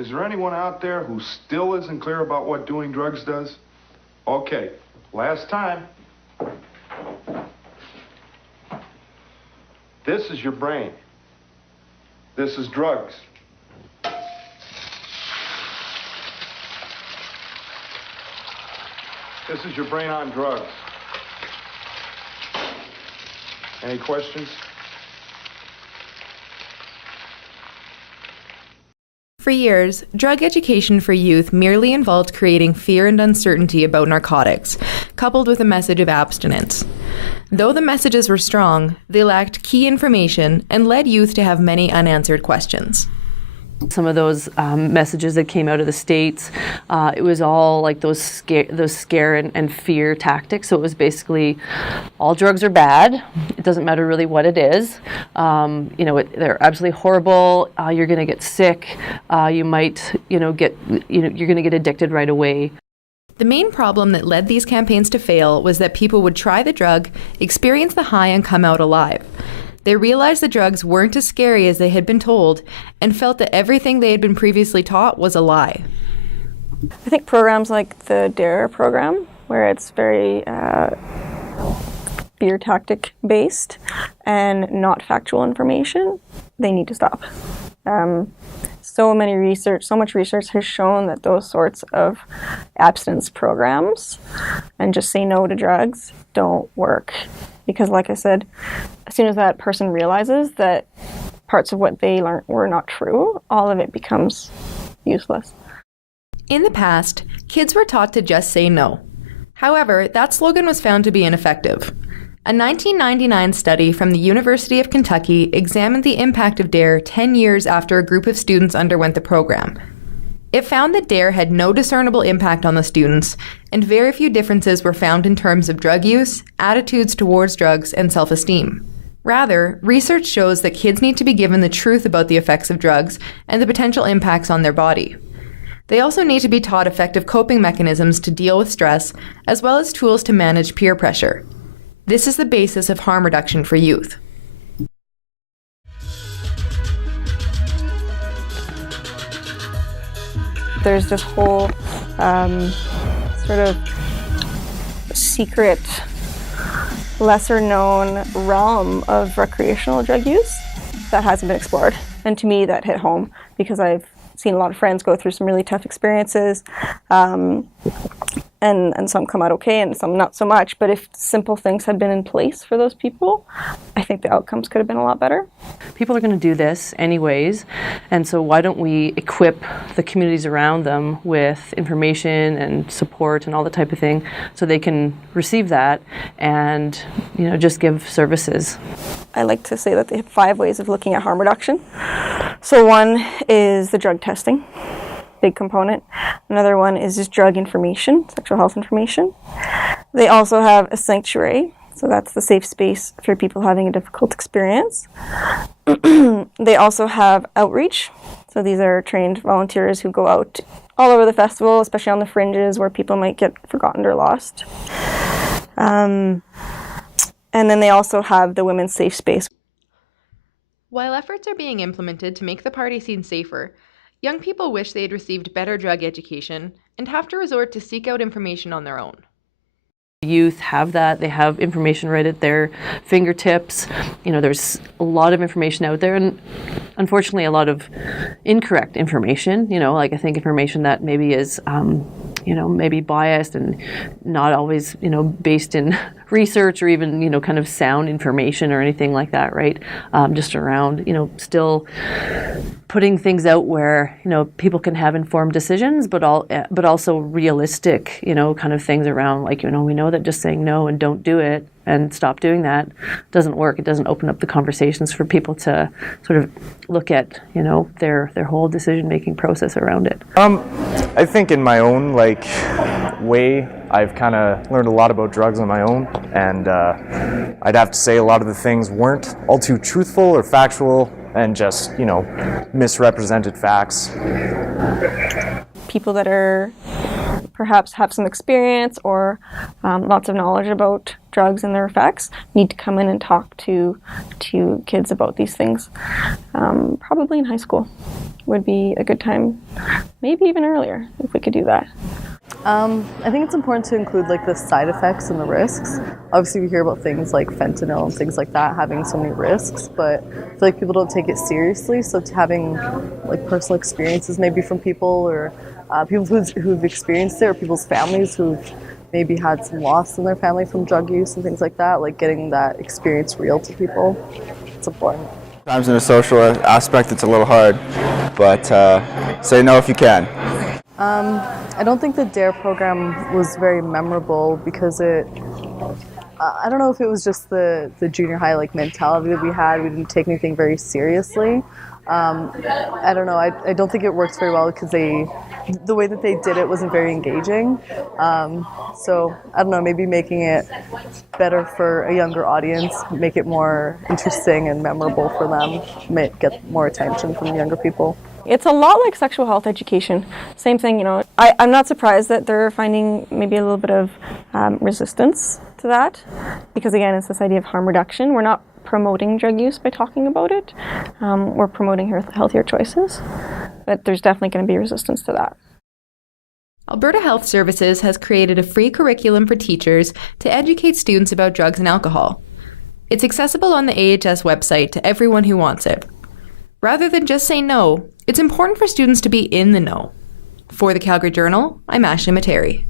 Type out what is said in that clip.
Is there anyone out there who still isn't clear about what doing drugs does? Okay, last time. This is your brain. This is drugs. This is your brain on drugs. Any questions? For years, drug education for youth merely involved creating fear and uncertainty about narcotics, coupled with a message of abstinence. Though the messages were strong, they lacked key information and led youth to have many unanswered questions. Some of those messages that came out of the States, it was all like those scare and fear tactics. So it was basically, all drugs are bad. It doesn't matter really what it is. They're absolutely horrible. You're going to get sick. You might, you're going to get addicted right away. The main problem that led these campaigns to fail was that people would try the drug, experience the high, and come out alive. They realized the drugs weren't as scary as they had been told and felt that everything they had been previously taught was a lie. I think programs like the D.A.R.E program, where it's very fear tactic based and not factual information, they need to stop. So much research has shown that those sorts of abstinence programs and just say no to drugs don't work. Because like I said, as soon as that person realizes that parts of what they learned were not true, all of it becomes useless. In the past, kids were taught to just say no. However, that slogan was found to be ineffective. A 1999 study from the University of Kentucky examined the impact of D.A.R.E 10 years after a group of students underwent the program. It found that D.A.R.E had no discernible impact on the students, and very few differences were found in terms of drug use, attitudes towards drugs, and self-esteem. Rather, research shows that kids need to be given the truth about the effects of drugs and the potential impacts on their body. They also need to be taught effective coping mechanisms to deal with stress, as well as tools to manage peer pressure. This is the basis of harm reduction for youth. There's this whole sort of secret, lesser-known realm of recreational drug use that hasn't been explored. And to me, that hit home because I've seen a lot of friends go through some really tough experiences, and some come out okay and some not so much. But if simple things had been in place for those people, I think the outcomes could have been a lot better. People are going to do this anyways, and so why don't we equip the communities around them with information and support and all the type of thing so they can receive that and just give services. I like to say that they have 5 ways of looking at harm reduction. So one is the drug testing, big component. Another one is just drug information, sexual health information. They also have a sanctuary, so that's the safe space for people having a difficult experience. They also have outreach, so these are trained volunteers who go out all over the festival, especially on the fringes where people might get forgotten or lost. And then they also have the women's safe space. While efforts are being implemented to make the party scene safer, young people wish they had received better drug education and have to resort to seek out information on their own. Youth have that. They have information right at their fingertips. There's a lot of information out there, and unfortunately a lot of incorrect information, I think information that maybe is maybe biased and not always based in research or even kind of sound information or anything like that, right? Just around still putting things out where people can have informed decisions, but also realistic kind of things around, like we know that just saying no and don't do it and stop doing that doesn't work. It doesn't open up the conversations for people to sort of look at their whole decision-making process around it. I think in my own way, I've kind of learned a lot about drugs on my own, and I'd have to say a lot of the things weren't all too truthful or factual and just misrepresented facts. People that are perhaps have some experience or lots of knowledge about drugs and their effects need to come in and talk to kids about these things. Probably in high school would be a good time maybe even earlier if we could do that. I think it's important to include like the side effects and the risks. Obviously, we hear about things like fentanyl and things like that having so many risks, but I feel like people don't take it seriously. So having like personal experiences maybe from people or people who've experienced it, or people's families who've maybe had some loss in their family from drug use and things like that, like getting that experience real to people, it's important. Sometimes in a social aspect it's a little hard, but say no if you can. I don't think the D.A.R.E program was very memorable because I don't know if it was just the junior high like mentality that we had. We didn't take anything very seriously. I don't know. I don't think it works very well because the way that they did it wasn't very engaging. So I don't know. Maybe making it better for a younger audience, make it more interesting and memorable for them, get more attention from younger people. It's a lot like sexual health education. Same thing, you know. I'm not surprised that they're finding maybe a little bit of resistance to that, because again, it's this idea of harm reduction. We're not promoting drug use by talking about it. We're promoting healthier choices, but there's definitely going to be resistance to that. Alberta Health Services has created a free curriculum for teachers to educate students about drugs and alcohol. It's accessible on the AHS website to everyone who wants it. Rather than just say no, it's important for students to be in the know. For the Calgary Journal, I'm Ashley Materi.